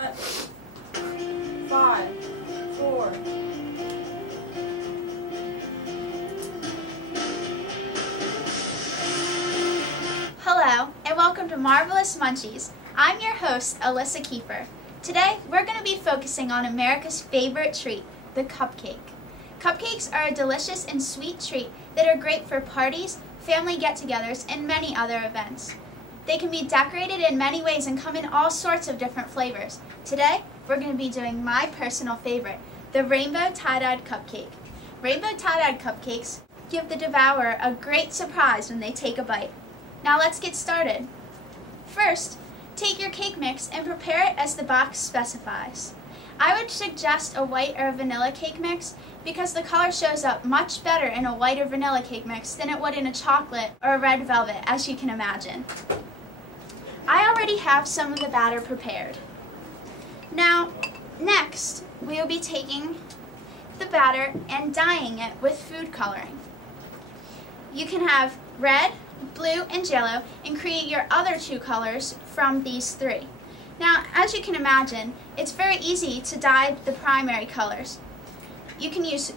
5, 4. Hello, and welcome to Marvelous Munchies. I'm your host, Alyssa Kiefer. Today, we're going to be focusing on America's favorite treat, the cupcake. Cupcakes are a delicious and sweet treat that are great for parties, family get-togethers, and many other events. They can be decorated in many ways and come in all sorts of different flavors. Today, we're going to be doing my personal favorite, the rainbow tie-dyed cupcake. Rainbow tie-dyed cupcakes give the devourer a great surprise when they take a bite. Now let's get started. First, take your cake mix and prepare it as the box specifies. I would suggest a white or vanilla cake mix because the color shows up much better in a white or vanilla cake mix than it would in a chocolate or a red velvet, as you can imagine. I already have some of the batter prepared. Now, next, we will be taking the batter and dyeing it with food coloring. You can have red, blue, and yellow and create your other two colors from these three. Now, as you can imagine, it's very easy to dye the primary colors. You can use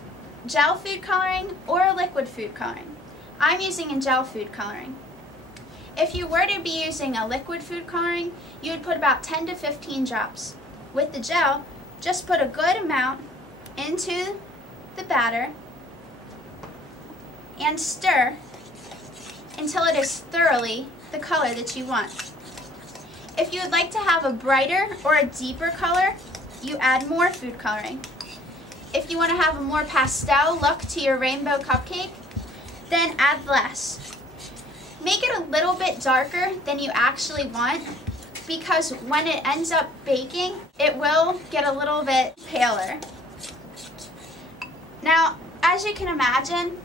gel food coloring or liquid food coloring. I'm using a gel food coloring. If you were to be using a liquid food coloring, you would put about 10 to 15 drops. With the gel, just put a good amount into the batter and stir until it is thoroughly the color that you want. If you would like to have a brighter or a deeper color, you add more food coloring. If you want to have a more pastel look to your rainbow cupcake, then add less. Make it a little bit darker than you actually want because when it ends up baking, it will get a little bit paler. Now, as you can imagine,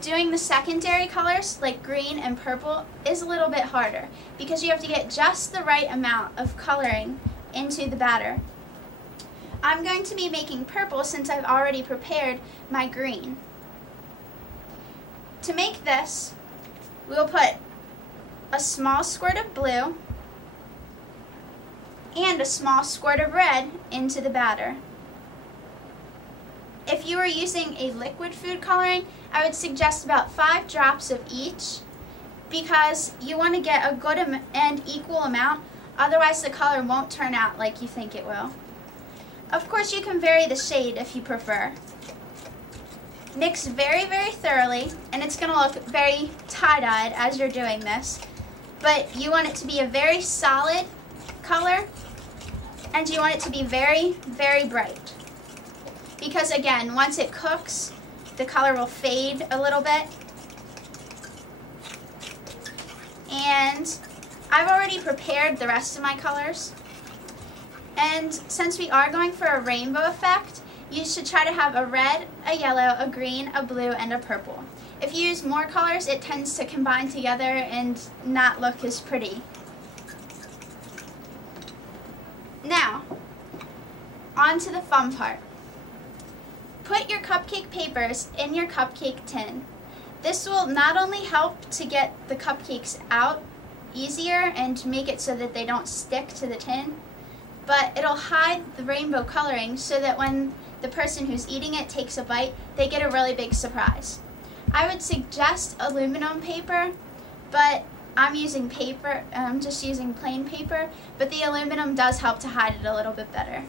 doing the secondary colors like green and purple is a little bit harder because you have to get just the right amount of coloring into the batter. I'm going to be making purple since I've already prepared my green. To make this, we'll put a small squirt of blue and a small squirt of red into the batter. If you are using a liquid food coloring, I would suggest about 5 drops of each because you want to get a good and equal amount, otherwise the color won't turn out like you think it will. Of course, you can vary the shade if you prefer. Mix very, very thoroughly, and it's going to look very tie-dyed as you're doing this, but you want it to be a very solid color, and you want it to be very, very bright. Because again, once it cooks, the color will fade a little bit. And I've already prepared the rest of my colors. And since we are going for a rainbow effect, you should try to have a red, a yellow, a green, a blue, and a purple. If you use more colors, it tends to combine together and not look as pretty. Now, on to the fun part. Put your cupcake papers in your cupcake tin. This will not only help to get the cupcakes out easier and to make it so that they don't stick to the tin, but it'll hide the rainbow coloring so that when the person who's eating it takes a bite, they get a really big surprise. I would suggest aluminum paper, but I'm just using plain paper, but the aluminum does help to hide it a little bit better.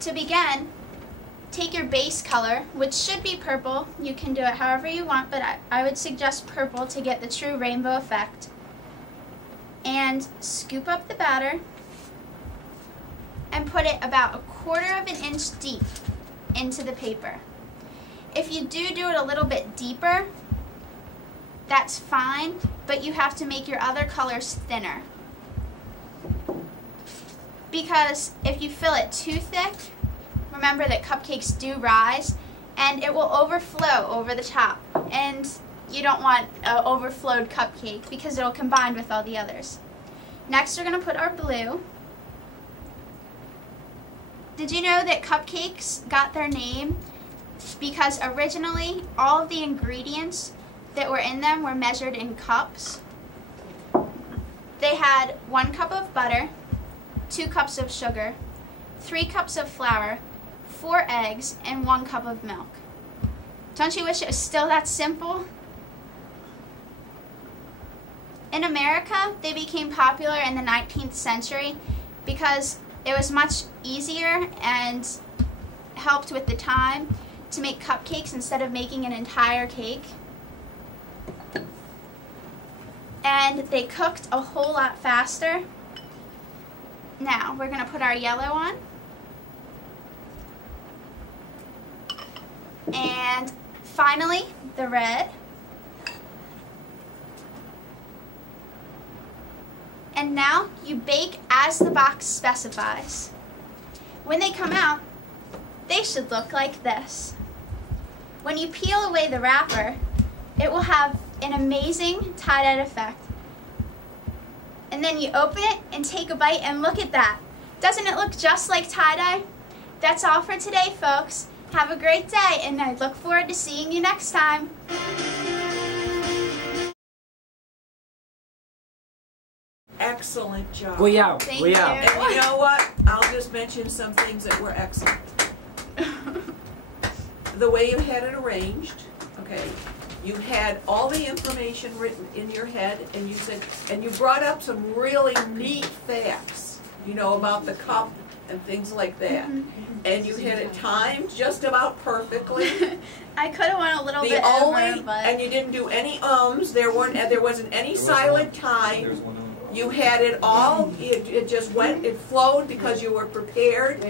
To begin, take your base color, which should be purple. You can do it however you want, but I would suggest purple to get the true rainbow effect. And scoop up the batter and put it about 1/4 of an inch deep into the paper. If you do it a little bit deeper, that's fine, but you have to make your other colors thinner. Because if you fill it too thick, remember that cupcakes do rise and it will overflow over the top, and you don't want an overflowed cupcake because it'll combine with all the others. Next, we're going to put our blue. Did you know that cupcakes got their name because originally all of the ingredients that were in them were measured in cups? They had 1 cup of butter, 2 cups of sugar, 3 cups of flour, 4 eggs, and 1 cup of milk. Don't you wish it was still that simple? In America, they became popular in the 19th century because it was much easier and helped with the time to make cupcakes instead of making an entire cake. And they cooked a whole lot faster. Now, we're going to put our yellow on. And finally, the red. And now you bake as the box specifies. When they come out, they should look like this. When you peel away the wrapper, it will have an amazing tie-dye effect. And then you open it and take a bite and look at that. Doesn't it look just like tie-dye? That's all for today, folks. Have a great day, and I look forward to seeing you next time. Excellent job. We out. Thank We you. out. And you know what? I'll just mention some things that were excellent. The way you had it arranged, okay, you had all the information written in your head, and you said, and you brought up some really neat facts, you know, about the cup and things like that. And you had it timed just about perfectly. I could have went a little bit over, but... And you didn't do any ums. There wasn't any silent time. You had it all. It just went. It flowed because you were prepared.